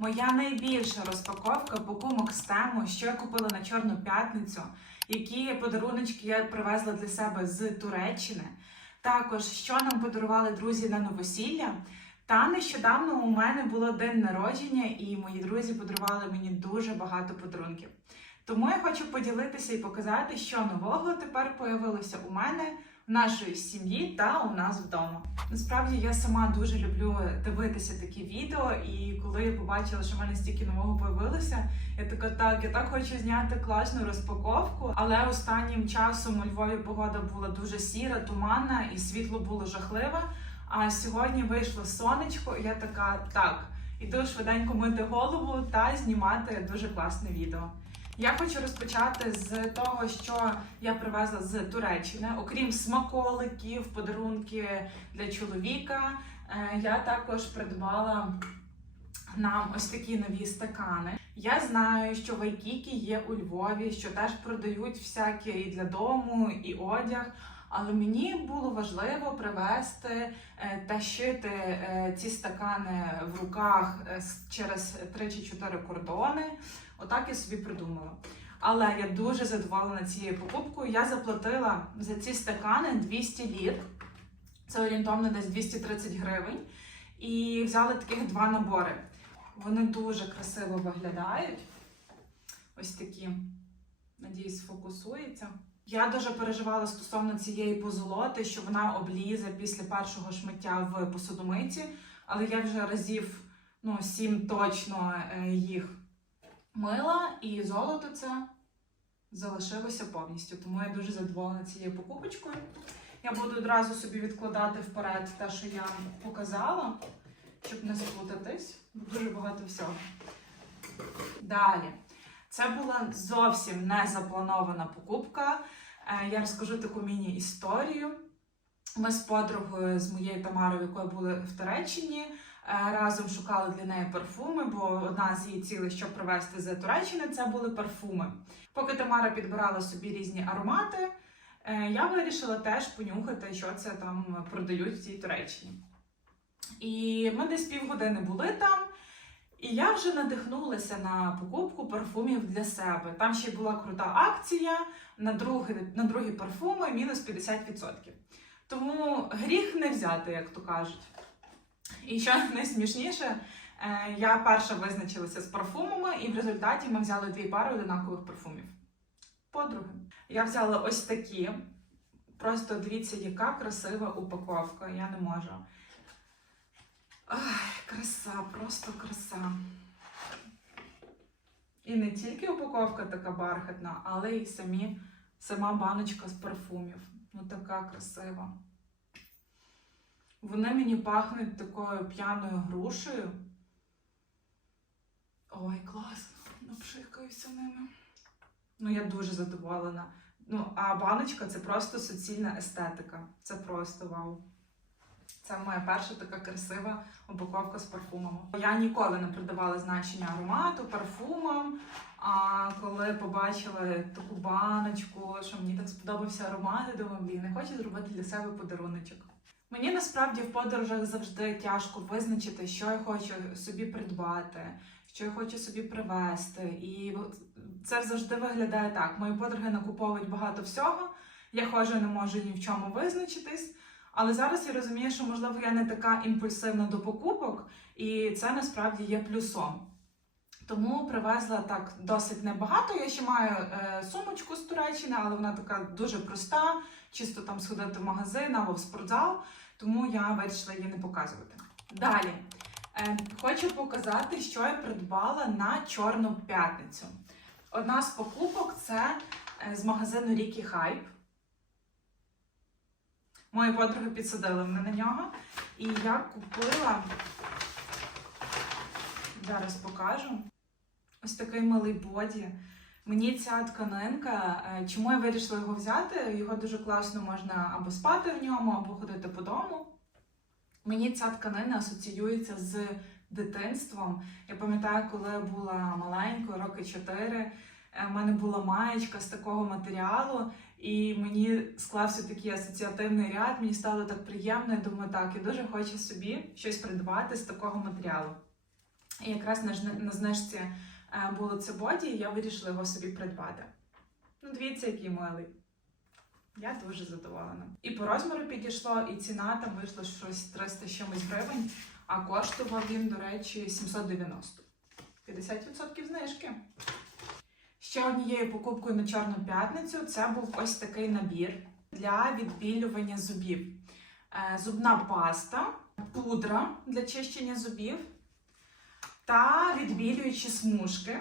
Моя найбільша розпаковка покупок з тему, що я купила на Чорну п'ятницю, які подаруночки я привезла для себе з Туреччини. Також що нам подарували друзі на новосілля. Та нещодавно у мене було день народження, і мої друзі подарували мені дуже багато подарунків. Тому я хочу поділитися і показати, що нового тепер появилося у мене, нашої сім'ї та у нас вдома. Насправді я сама дуже люблю дивитися такі відео, і коли я побачила, що в мене стільки нового появилося, я така, так, я так хочу зняти класну розпаковку. Але останнім часом у Львові погода була дуже сіра, туманна, і світло було жахливе. А сьогодні вийшло сонечко, і я така, так, іду швиденько мити голову та знімати дуже класне відео. Я хочу розпочати з того, що я привезла з Туреччини. Окрім смаколиків, подарунки для чоловіка. е, Я також придбала нам ось такі нові стакани. Я знаю, що вайкіки є у Львові, що теж продають всякі і для дому, і одяг. Але мені було важливо привезти е, та шити е, ці стакани в руках е, через 3 чи 4 кордони. Отак я собі придумала. Але я дуже задоволена цією покупкою. Я заплатила за ці стакани 200 лір. Це орієнтовно десь 230 гривень. І взяли таких два набори. Вони дуже красиво виглядають. Ось такі. Надіюсь, фокусується. Я дуже переживала стосовно цієї позолоти, що вона облізе після першого шмиття в посудомиці, але я вже разів ну, сім точно е, їх мила, і золото це залишилося повністю. Тому я дуже задоволена цією покупочкою. Я буду одразу собі відкладати вперед те, що я показала, щоб не сплутатись. Дуже багато всього. Далі. Це була зовсім не запланована покупка. Е, Я розкажу таку міні-історію. Ми з подругою, з моєю Тамарою, якою були в Туреччині, е, разом шукали для неї парфуми, бо одна з її цілей, щоб привезти з Туреччини, це були парфуми. Поки Тамара підбирала собі різні аромати, е, я вирішила теж понюхати, що це там продають в цій Туреччині. І ми десь півгодини були там. І я вже надихнулася на покупку парфумів для себе. Там ще була крута акція на другі, на другі парфуми мінус 50%. Тому гріх не взяти, як то кажуть. І що найсмішніше, е, я перша визначилася з парфумами, і в результаті ми взяли дві пари одинакових парфумів. Подруги. Я взяла ось такі. Просто дивіться, яка красива упаковка. Я не можу. Ай, краса, просто краса. І не тільки упаковка така бархатна, але й самі, сама баночка з парфумів. Ну така красива. Вони мені пахнуть такою п'яною грушею. Ой, клас! Напшикаюся ними. Ну, я дуже задоволена. Ну, а баночка це просто суцільна естетика. Це просто вау. Це моя перша така красива упаковка з парфумами. Я ніколи не придавала значення аромату, парфумам. А коли побачила таку баночку, що мені так сподобався аромат, я думаю, блін, не хочу зробити для себе подаруночок. Мені насправді в подорожах завжди тяжко визначити, що я хочу собі придбати, що я хочу собі привезти. І це завжди виглядає так. Мої подруги накуповують багато всього. Я ходжу, не можу ні в чому визначитись. Але зараз я розумію, що можливо я не така імпульсивна до покупок, і це насправді є плюсом. Тому привезла так досить небагато. Я ще маю е, сумочку з Туреччини, але вона така дуже проста, чисто там сходити в магазин або в спортзал, тому я вирішила її не показувати. Далі е, хочу показати, що я придбала на Чорну п'ятницю. Одна з покупок це е, з магазину Рікі Хайп. Мої подруги підсадили мене на нього. І я купила, зараз покажу, ось такий малий боді. Мені ця тканинка, е, чому я вирішила його взяти? Його дуже класно можна або спати в ньому, або ходити по дому. Мені ця тканина асоціюється з дитинством. Я пам'ятаю, коли я була маленькою, роки 4, в мене була маєчка з такого матеріалу, і мені склався такий асоціативний ряд, мені стало так приємно. Я думаю, так, я дуже хочу собі щось придбати з такого матеріалу. І якраз на, знижці е, було це боді, і я вирішила його собі придбати. Ну, дивіться, який милий. Я дуже задоволена. І по розміру підійшло, і ціна там вийшла щось 300 з чимось гривень, а коштував він, до речі, 790. 50% знижки. Ще однією покупкою на Чорну п'ятницю це був ось такий набір для відбілювання зубів. Е, Зубна паста, пудра для чищення зубів та відбілюючі смужки.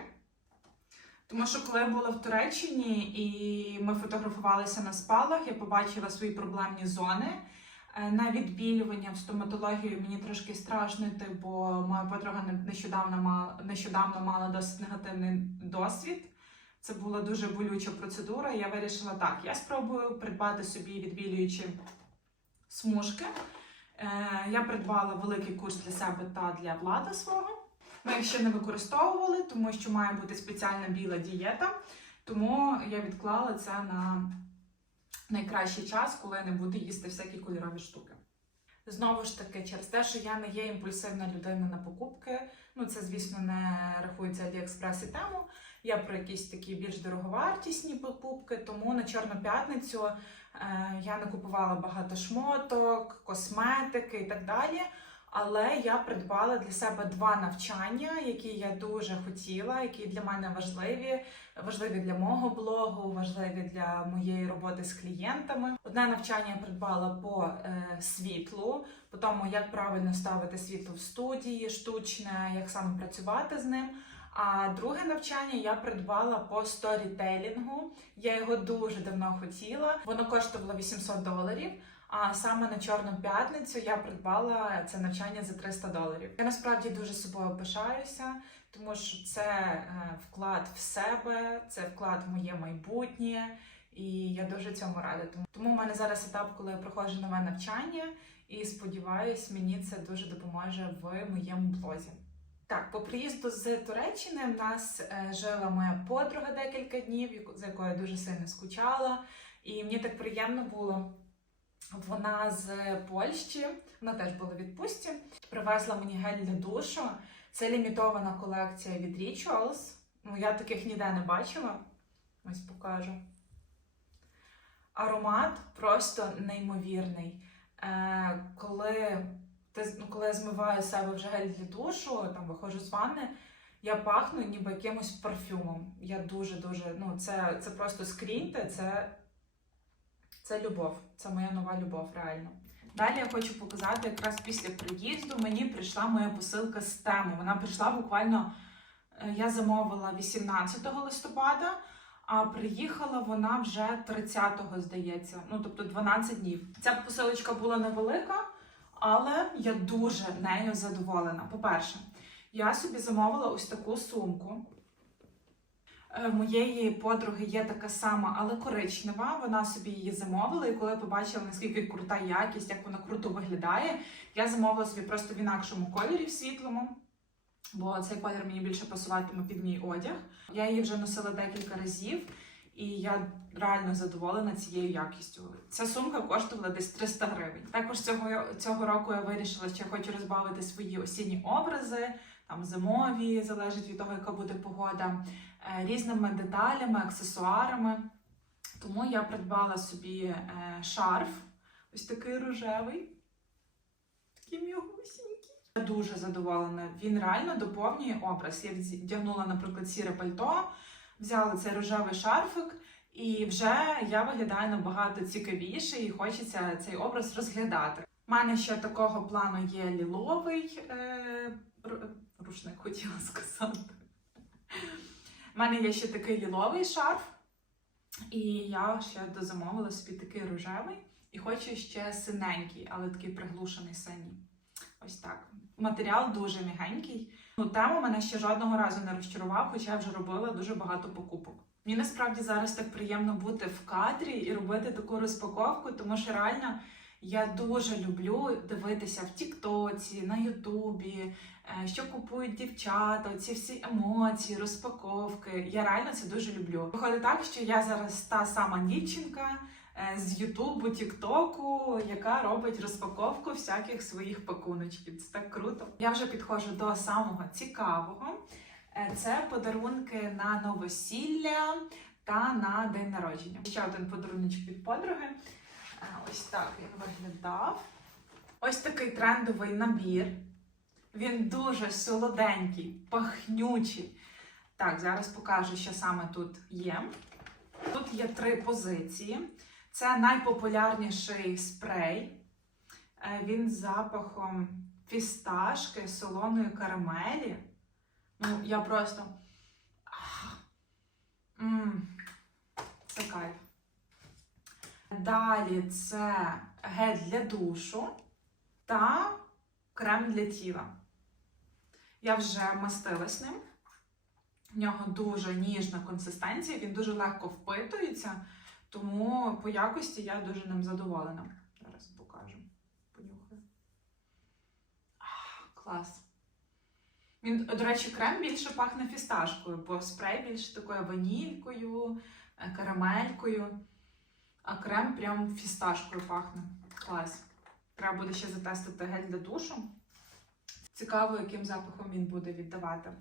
Тому що коли я була в Туреччині і ми фотографувалися на спалах, я побачила свої проблемні зони. Е, На відбілювання в стоматологію мені трошки страшно йти, бо моя подруга нещодавно мала, нещодавно мала досить негативний досвід. Це була дуже болюча процедура. Я вирішила так: я спробую придбати собі відбілюючі смужки. Е, Я придбала великий курс для себе та для влада свого. Ми їх ще не використовували, тому що має бути спеціальна біла дієта. Тому я відклала це на найкращий час, коли не буду їсти всякі кольорові штуки. Знову ж таки, через те, що я не є імпульсивна людина на покупки, ну це, звісно, не рахується Аліекспрес і тему. Я про якісь такі більш дороговартісні покупки, тому на Чорну п'ятницю е, я не купувала багато шмоток, косметики і так далі. Але я придбала для себе два навчання, які я дуже хотіла, які для мене важливі, важливі для мого блогу, важливі для моєї роботи з клієнтами. Одне навчання я придбала по е, світлу, по тому, як правильно ставити світло в студії, штучне, як саме працювати з ним. А друге навчання я придбала по сторітелінгу. Я його дуже давно хотіла. Воно коштувало 800 доларів. А саме на Чорну п'ятницю я придбала це навчання за 300 доларів. Я насправді дуже собою пишаюся, тому що це е, вклад в себе, це вклад в моє майбутнє, і я дуже цьому рада. Тому, в мене зараз етап, коли я проходжу нове навчання, і сподіваюсь, мені це дуже допоможе в моєму блозі. Так, по приїзду з Туреччини в нас е, жила моя подруга декілька днів, за якою я дуже сильно скучала, і мені так приємно було. Вона з Польщі, вона теж була в відпустці. Привезла мені гель для душу. Це лімітована колекція від Rituals. Ну, я таких ніде не бачила. Ось покажу. Аромат просто неймовірний. Е, коли, ти, ну, коли я змиваю себе вже гель для душу, там виходжу з ванни, я пахну ніби якимось парфюмом. Я дуже-дуже, ну, це, це просто скріньте, це це любов, це моя нова любов, реально. Далі я хочу показати, якраз після приїзду мені прийшла моя посилка з тему. Вона прийшла буквально, е, я замовила 18 листопада, а приїхала вона вже 30-го, здається. Ну, тобто 12 днів. Ця посилочка була невелика, але я дуже нею задоволена. По-перше, я собі замовила ось таку сумку. Е, моєї подруги є така сама, але коричнева. Вона собі її замовила, і коли побачила, наскільки крута якість, як вона круто виглядає, я замовила собі просто в інакшому кольорі в світлому, бо цей колір мені більше пасуватиме під мій одяг. Я її вже носила декілька разів, і я реально задоволена цією якістю. Ця сумка коштувала десь 300 гривень. Також цього, цього року я вирішила, що я хочу розбавити свої осінні образи, там зимові, залежить від того, яка буде погода різними деталями, аксесуарами. Тому я придбала собі е, шарф, ось такий рожевий. Такий м'ягусінький. Я дуже задоволена. Він реально доповнює образ. Я вдягнула, наприклад, сіре пальто, взяла цей рожевий шарфик, і вже я виглядаю набагато цікавіше і хочеться цей образ розглядати. У мене ще такого плану є ліловий е, рушник, хотіла сказати. У мене є ще такий ліловий шарф, і я ще дозамовила собі такий рожевий. І хочу ще синенький, але такий приглушений синій. Ось так. Матеріал дуже м'ягенький. Ну, тема мене ще жодного разу не розчарував, хоча я вже робила дуже багато покупок. Мені насправді зараз так приємно бути в кадрі і робити таку розпаковку, тому що реально я дуже люблю дивитися в Тіктоці, на Ютубі, е, що купують дівчата, ці всі емоції, розпаковки. Я реально це дуже люблю. Виходить так, що я зараз та сама дівчинка, е, з Ютубу, Тіктоку, яка робить розпаковку всяких своїх пакуночків. Це так круто. Я вже підходжу до самого цікавого. Е, Це подарунки на новосілля та на день народження. Ще один подаруночок від подруги. Ось так він виглядав. Ось такий трендовий набір. Він дуже солоденький, пахнючий. Так, зараз покажу, що саме тут є. Тут є три позиції. Це найпопулярніший спрей. Е, Він з запахом фісташки, солоної карамелі. Ну, я просто. Це кайф. Далі це гель для душу та крем для тіла. Я вже мастилась ним. В нього дуже ніжна консистенція, він дуже легко впитується, тому по якості я дуже ним задоволена. Зараз покажу. Понюхаю. Ах, клас. Він, до речі, крем більше пахне фісташкою, бо спрей більше такою ванількою, е, карамелькою, а крем прям фісташкою пахне. Клас. Треба буде ще затестити гель для душу. Цікаво, яким запахом він буде віддавати.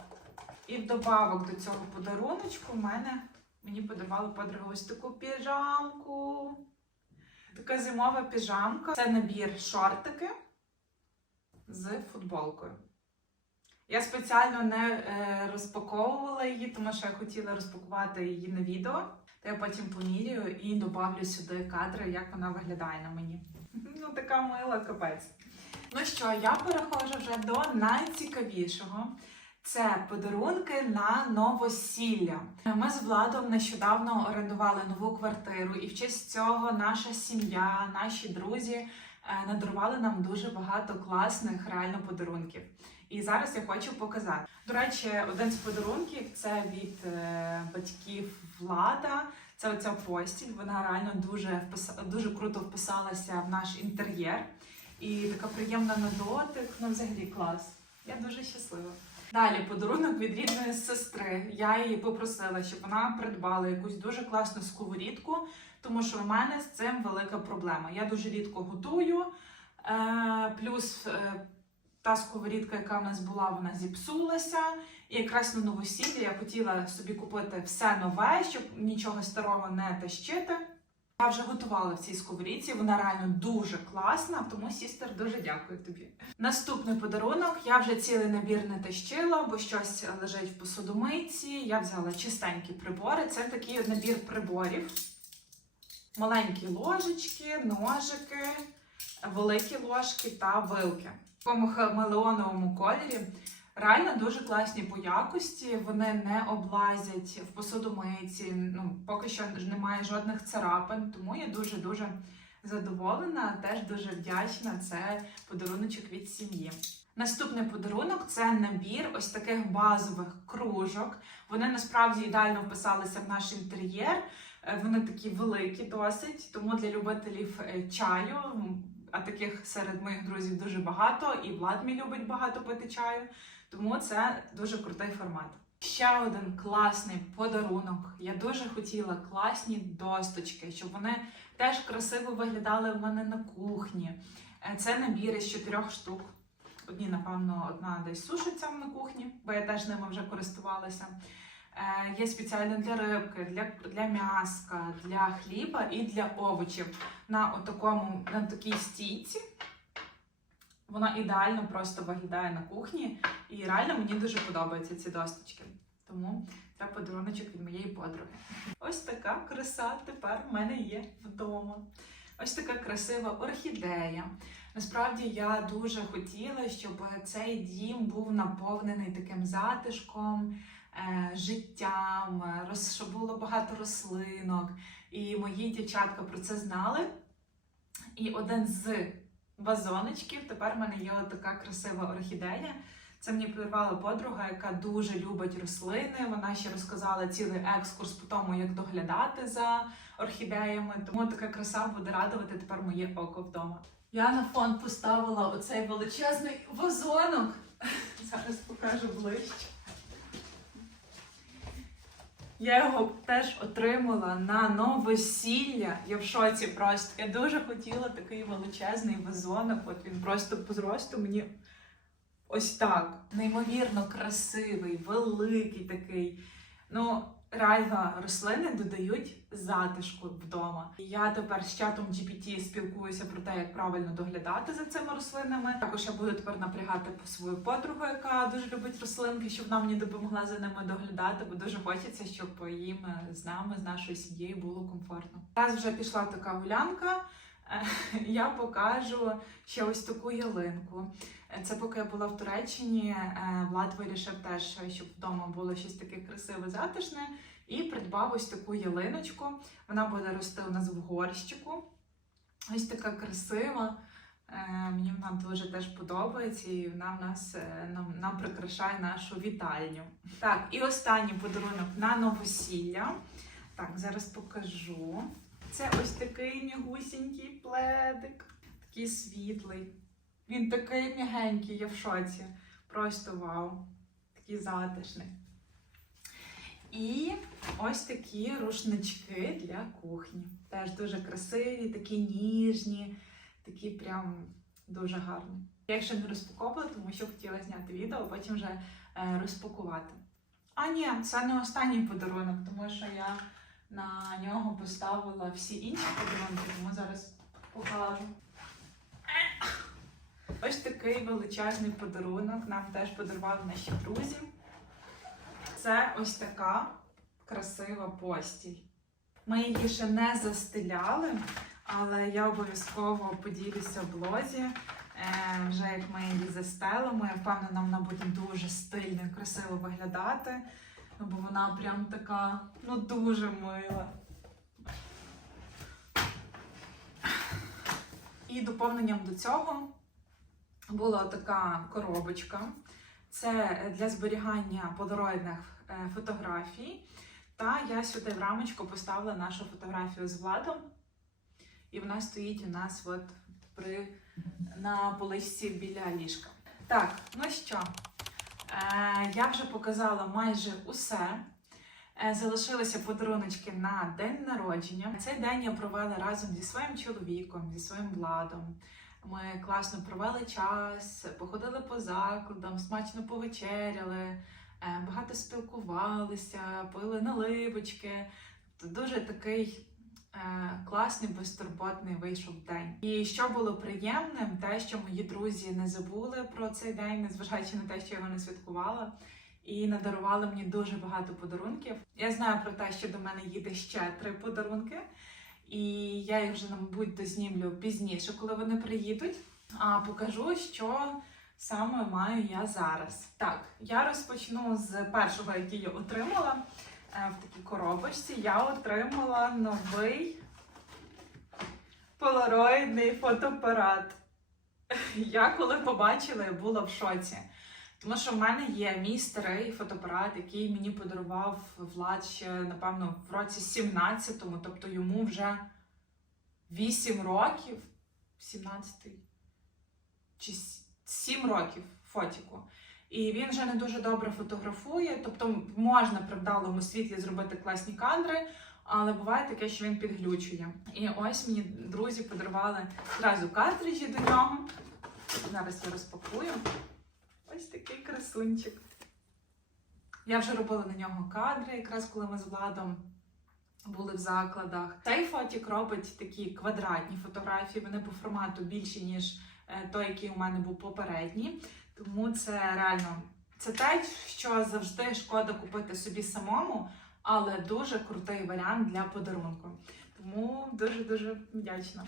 І вдобавок до цього подаруночку в мене мені подарували подруга ось таку піжамку. Така зимова піжамка. Це набір шортики з футболкою. Я спеціально не е, розпаковувала її, тому що я хотіла розпакувати її на відео. Та я потім поміряю і добавлю сюди кадри, як вона виглядає на мені. Ну, така мила капець. Ну що, я переходжу вже до найцікавішого. Це подарунки на новосілля. Ми з Владом нещодавно орендували нову квартиру, і в честь цього наша сім'я, наші друзі е, надарували нам дуже багато класних реально подарунків. І зараз я хочу показати. До речі, один з подарунків це від е, батьків Влада. Це оця постіль. Вона реально дуже дуже круто вписалася в наш інтер'єр. І така приємна на дотик. Ну, взагалі клас. Я дуже щаслива. Далі подарунок від рідної сестри. Я її попросила, щоб вона придбала якусь дуже класну сковорідку, тому що в мене з цим велика проблема. Я дуже рідко готую. Е, плюс е, та сковорідка, яка в нас була, вона зіпсулася. І якраз на новосіллі я хотіла собі купити все нове, щоб нічого старого не тащити. Я вже готувала в цій сковорідці, вона реально дуже класна, тому сістер дуже дякую тобі. Наступний подарунок я вже цілий набір не тащила, бо щось лежить в посудомийці. Я взяла чистенькі прибори. Це такий набір приборів. Маленькі ложечки, ножики, великі ложки та вилки. Такому хамелеоновому кольорі. Реально дуже класні по якості. Вони не облазять в посудомийці. Ну поки що немає жодних царапин, тому я дуже дуже задоволена. Теж дуже вдячна. Це подаруночок від сім'ї. Наступний подарунок це набір ось таких базових кружок. Вони насправді ідеально вписалися в наш інтер'єр. Е, Вони такі великі досить, тому для любителів е, чаю. А таких серед моїх друзів дуже багато, і Влад мій любить багато пити чаю. Тому це дуже крутий формат. Ще один класний подарунок. Я дуже хотіла класні досточки, щоб вони теж красиво виглядали в мене на кухні. Е, Це набір із чотирьох штук. Одні, напевно, одна десь сушиться на кухні, бо я теж ними вже користувалася. Е, Є спеціально для рибки, для, для м'яска, для хліба і для овочів. На, отакому, на такій стійці. Вона ідеально просто виглядає на кухні. І реально мені дуже подобаються ці досточки. Тому це подаруночок від моєї подруги. Ось така краса тепер в мене є вдома. Ось така красива орхідея. Насправді я дуже хотіла, щоб цей дім був наповнений таким затишком, життям, е, щоб було багато рослинок. І мої дівчатка про це знали. І один з вазоночків тепер в мене є така красива орхідея. Це мені подарувала подруга, яка дуже любить рослини. Вона ще розказала цілий екскурс по тому, як доглядати за орхідеями. Тому така краса буде радувати тепер моє око вдома. Я на фон поставила оцей величезний вазонок. Зараз покажу ближче. Я його теж отримала на новосілля. Я в шоці просто. Я дуже хотіла такий величезний вазонок. От він просто по зросту мені ось так. Неймовірно красивий, великий такий. Ну, реально, рослини додають затишку вдома. Я тепер з чатом GPT спілкуюся про те, як правильно доглядати за цими рослинами. Також я буду тепер напрягати по свою подругу, яка дуже любить рослинки, щоб вона мені допомогла за ними доглядати, бо дуже хочеться, щоб їм е, з нами, з нашою сім'єю було комфортно. Раз вже пішла така гулянка. е, Я покажу ще ось таку ялинку. Це поки я була в Туреччині, е, Влад вирішив теж, щоб вдома було щось таке красиве, затишне, і придбав ось таку ялиночку. Вона буде рости у нас в горщику. Ось така красива. Е, Мені вона дуже теж подобається, і вона в нас е, нам, нам прикрашає нашу вітальню. Так, і останній подарунок на новосілля. Так, зараз покажу. Це ось такий м'ягусінький пледик, такий світлий. Він такий м'ягенький, я в шоці. Просто вау. Такий затишний. І ось такі рушнички для кухні. Теж дуже красиві, такі ніжні, такі прям дуже гарні. Я ще не розпаковувала, тому що хотіла зняти відео, а потім вже е, розпакувати. А ні, це не останній подарунок, тому що я на нього поставила всі інші подарунки, тому зараз покажу. Ось такий величезний подарунок нам теж подарували наші друзі. Це ось така красива постіль. Ми її ще не застеляли, але я обов'язково поділюся в блозі. е, Вже як ми її застелимо, я впевнена, вона буде дуже стильно і красиво виглядати. Бо вона прям така, ну дуже мила. І доповненням до цього була така коробочка. Це для зберігання полароїдних е, фотографій. Та я сюди в рамочку поставила нашу фотографію з Владом. І вона стоїть у нас от при, на поличці біля ліжка. Так, ну що, е, я вже показала майже усе. Е, Залишилися подаруночки на день народження. Цей день я провела разом зі своїм чоловіком, зі своїм владом. Ми класно провели час, походили по закладам, смачно повечеряли, е, багато спілкувалися, пили наливочки. Тобто Дуже такий е, класний, безтурботний вийшов день. І що було приємним, те, що мої друзі не забули про цей день, незважаючи на те, що я його не святкувала. І надарували мені дуже багато подарунків. Я знаю про те, що до мене їде ще три подарунки, і я їх вже, мабуть, дознімлю пізніше, коли вони приїдуть. А покажу, що саме маю я зараз. Так, я розпочну з першого, який я отримала е, в такій коробочці. Я отримала новий полароїдний фотоапарат. Я коли побачила, я була в шоці. Тому що в мене є мій старий фотоапарат, який мені подарував Влад ще, напевно, в році 17-му, тобто йому вже 8 років, 17-й чи 7 років фотіку. І він вже не дуже добре фотографує, тобто можна при вдалому світлі зробити класні кадри, але буває таке, що він підглючує. І ось мені друзі подарували одразу картриджі до нього. Зараз я розпакую. Ось такий красунчик. Я вже робила на нього кадри, якраз коли ми з Владом були в закладах. Цей фотік робить такі квадратні фотографії, вони по формату більші, ніж е, той, який у мене був попередній. Тому це реально це те, що завжди шкода купити собі самому, але дуже крутий варіант для подарунку. Тому дуже-дуже вдячна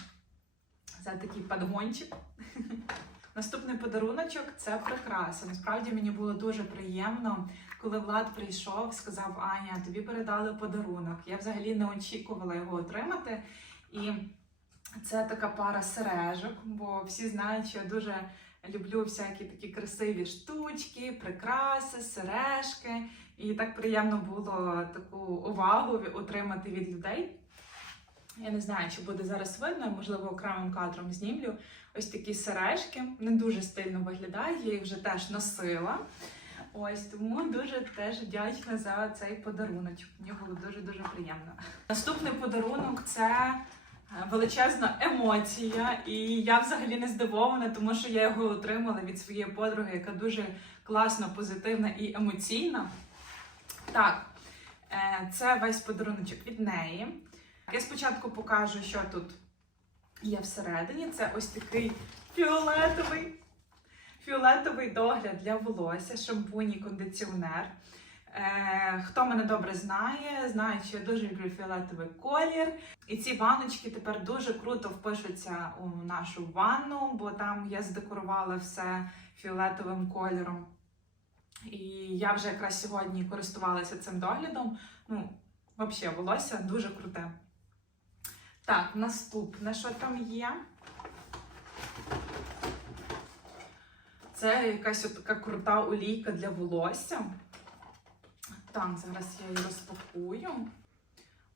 за такий подгончик. Наступний подаруночок це прикраса. Насправді мені було дуже приємно, коли Влад прийшов, сказав: Аня, тобі передали подарунок. Я взагалі не очікувала його отримати. І це така пара сережок, бо всі знають, що я дуже люблю всякі такі красиві штучки, прикраси, сережки. І так приємно було таку увагу отримати від людей. Я не знаю, чи буде зараз видно, можливо, окремим кадром знімлю. Ось такі сережки. Не дуже стильно виглядають, я їх вже теж носила. Ось тому дуже теж вдячна за цей подаруночок. Мені було дуже дуже приємно. Наступний подарунок це е, величезна емоція, і я взагалі не здивована, тому що я його отримала від своєї подруги, яка дуже класна, позитивна і емоційна. Так, е, це весь подаруночок від неї. Я спочатку покажу, що тут є всередині. Це ось такий фіолетовий, фіолетовий догляд для волосся, шампунь і кондиціонер. Е, хто мене добре знає, знає, що я дуже люблю фіолетовий колір. І ці ванночки тепер дуже круто впишуться у нашу ванну, бо там я здекорувала все фіолетовим кольором. І я вже якраз сьогодні користувалася цим доглядом. Ну, взагалі, волосся дуже круте. Так, наступне, що там є. Це якась от така крута олійка для волосся. Так, зараз я її розпакую.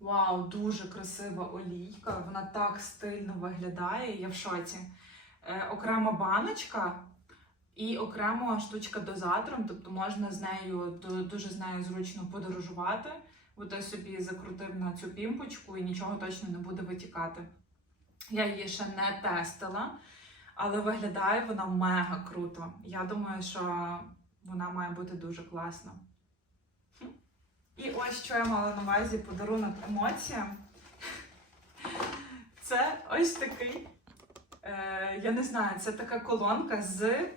Вау, дуже красива олійка. Вона так стильно виглядає, я в шоці. Е, окрема баночка і окремо штучка дозатором, тобто можна з нею дуже з нею зручно подорожувати. Ти собі закрутив на цю пімпочку і нічого точно не буде витікати. Я її ще не тестила, але виглядає вона мега круто. Я думаю, що вона має бути дуже класна. І ось що я мала на увазі подарунок емоціям. Це ось такий. Е, я не знаю, це така колонка з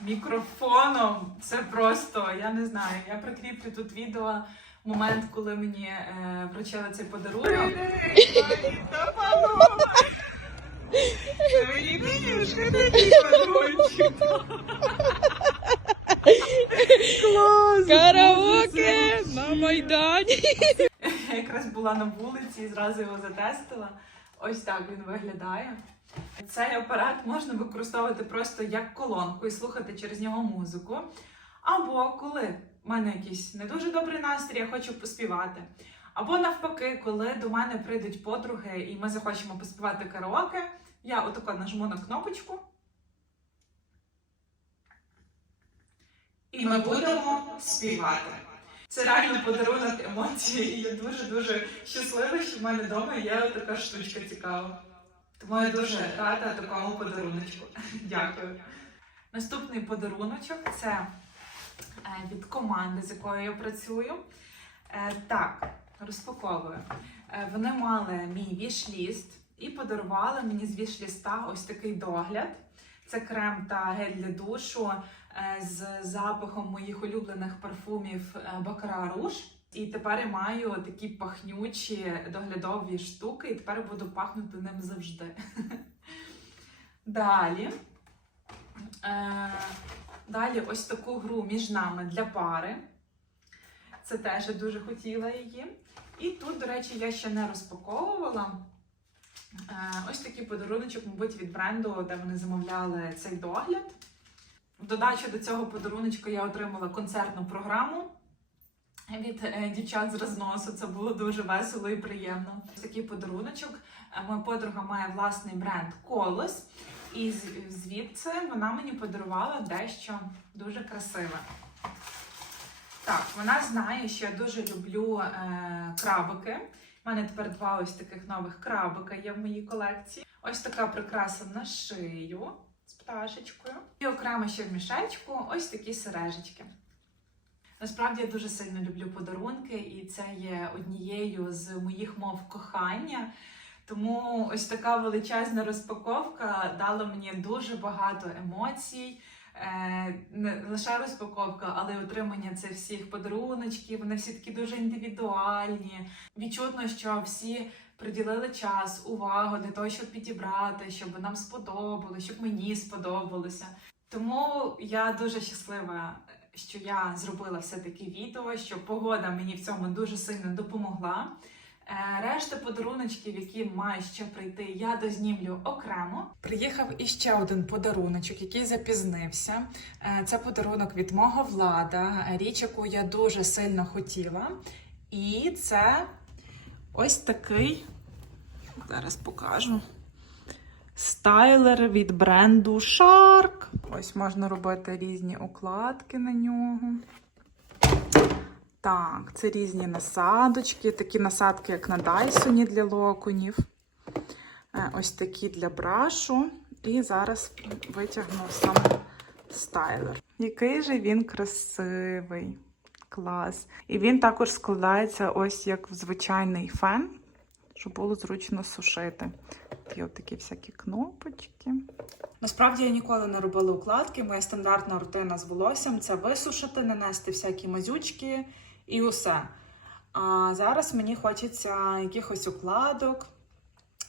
мікрофоном. Це просто, я не знаю. Я прикріплю тут відео момент, коли мені е, вручили цей подарунок. Караоке на Майдані. Я якраз була на вулиці і зразу його затестила. Ось так він виглядає. Цей апарат можна використовувати просто як колонку і слухати через нього музику. Або коли в мене якийсь не дуже добрий настрій, я хочу поспівати. Або навпаки, коли до мене прийдуть подруги і ми захочемо поспівати караоке, я отако нажму на кнопочку. І ми будемо співати. Це реально подарунок емоцій, і я дуже-дуже щаслива, що в мене вдома є така штучка цікава. Тому я дуже рада такому подаруночку. Дякую. Наступний подаруночок це від команди, з якою я працюю. Е, Так, розпаковую. Е, Вони мали мій віш-ліст і подарували мені з віш-ліста ось такий догляд. Це крем та гель для душу е, з запахом моїх улюблених парфумів е, Бакара Руж. І тепер я маю такі пахнючі доглядові штуки, і тепер буду пахнути ним завжди. Далі. Далі ось таку гру між нами для пари. Це теж я дуже хотіла її. І тут, до речі, я ще не розпаковувала. Е, ось такий подаруночок, мабуть, від бренду, де вони замовляли цей догляд. В додачу до цього подаруночка я отримала концертну програму від е, дівчат з розносу. Це було дуже весело і приємно. Ось такий подаруночок. Е, Моя подруга має власний бренд Колос, і звідси вона мені подарувала дещо дуже красиве. Так, вона знає, що я дуже люблю е, крабики. У мене тепер два ось таких нових крабика є в моїй колекції. Ось така прикраса на шию з пташечкою. І окремо ще в мішечку ось такі сережечки. Насправді я дуже сильно люблю подарунки, і це є однією з моїх мов кохання. Тому ось така величезна розпаковка дала мені дуже багато емоцій. Е, не лише розпаковка, але й отримання цих всіх подаруночків. Вони всі такі дуже індивідуальні. Відчутно, що всі приділили час, увагу для того, щоб підібрати, щоб нам сподобалося, щоб мені сподобалося. Тому я дуже щаслива, що я зробила все-таки відео, що погода мені в цьому дуже сильно допомогла. Е, Решта подаруночків, які мають ще прийти, я дознімлю окремо. Приїхав іще один подаруночок, який запізнився. Е, Це подарунок від мого влада, річ, яку я дуже сильно хотіла. І це ось такий, зараз покажу. стайлер від бренду Shark. Ось можна робити різні укладки на нього. Так, це різні насадочки, такі насадки, як на Дайсоні для локонів. Е, Ось такі для брашу. І зараз витягну сам стайлер. Який же він красивий. Клас. І він також складається ось як звичайний фен, щоб було зручно сушити. Є такі всякі кнопочки. Насправді я ніколи не робила укладки. Моя стандартна рутина з волоссям це висушити, нанести всякі мазючки і усе. А зараз мені хочеться якихось укладок.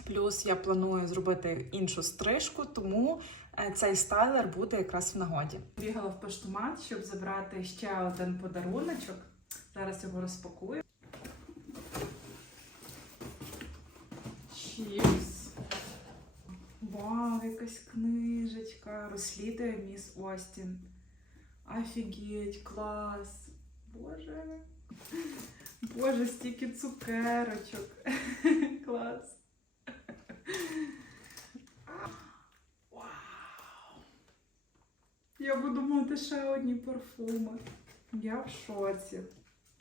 Плюс я планую зробити іншу стрижку, тому е, цей стайлер буде якраз в нагоді. Бігала в поштомат, щоб забрати ще один подаруночок. Зараз його розпакую. Чіпс. Вау, якась книжечка. Розслідує міс Остін. Офігеть, клас. Боже. Боже, стільки цукерочок. Клас. Вау. Я буду мати ще одні парфуми. Я в шоці.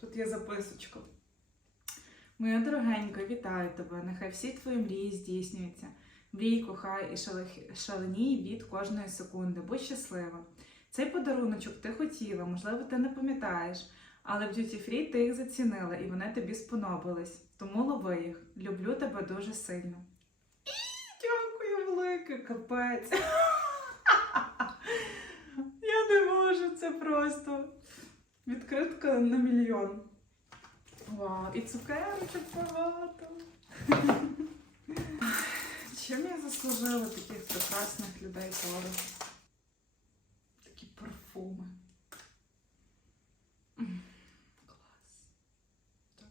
Тут є записочка. Моя дорогенька, вітаю тебе. Нехай всі твої мрії здійснюються. Мрій, кохай і шаленій від кожної секунди. Будь щаслива. Цей подаруночок ти хотіла, можливо, ти не пам'ятаєш, але в Duty Free ти їх зацінила і вони тобі сподобались. Тому лови їх. Люблю тебе дуже сильно. Дякую, велике, капець. Я не можу, це просто відкритка на мільйон. Вау, і цукерочок багато. Чим я заслужила таких прекрасних людей поруч? Такі парфуми. М, Клас. Так,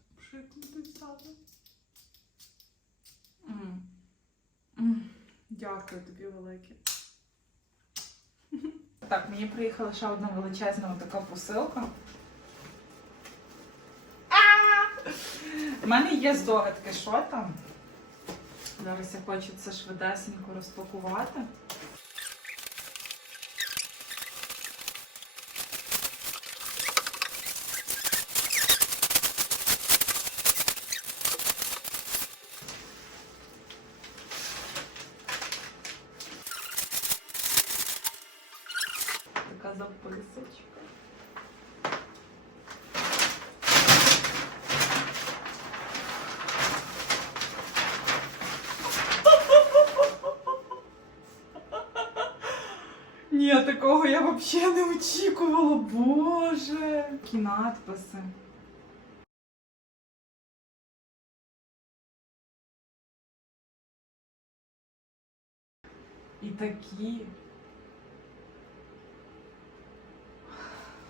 взяла. М. М, Дякую тобі велике. Так, мені приїхала ще одна величезна така посилка. У мене є здогадки, що там. Зараз я хочу це швидесенько розпакувати. Така записочка. Ні, такого я взагалі не очікувала. Боже. Які надписи. І такі.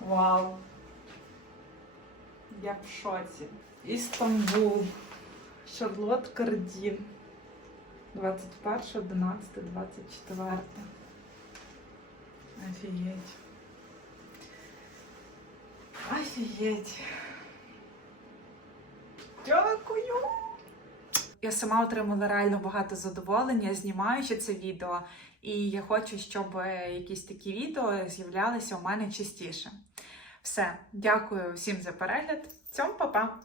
Вау. Я в шоці. Істамбул. Шарлот Кардін. 21, 11, 24. Офігеть. Офігеть. Дякую. Я сама отримала реально багато задоволення, знімаючи це відео, і я хочу, щоб якісь такі відео з'являлися у мене частіше. Все, дякую всім за перегляд. Цьом, па-па!